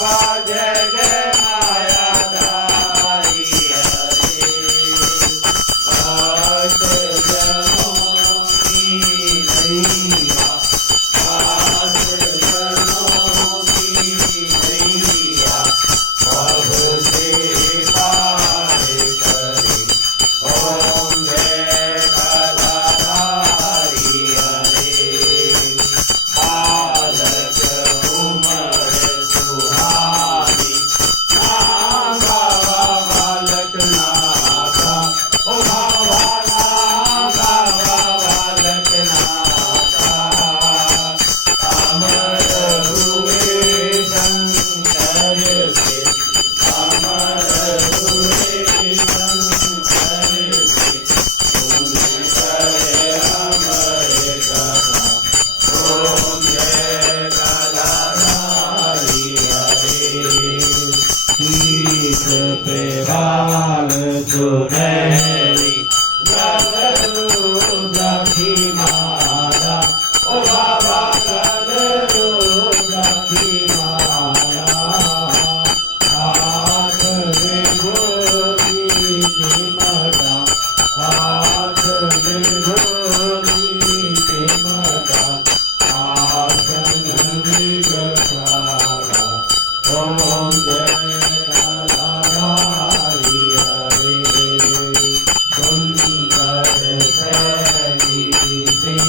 जय जय to Mary, brother,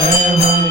Hare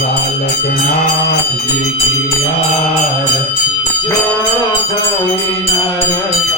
Balaknath ji की आरती जो कोई नर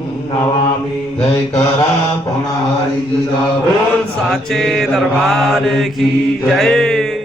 नवामी जय करा पुन्हा जिजाऊ साचे दरबार की जय।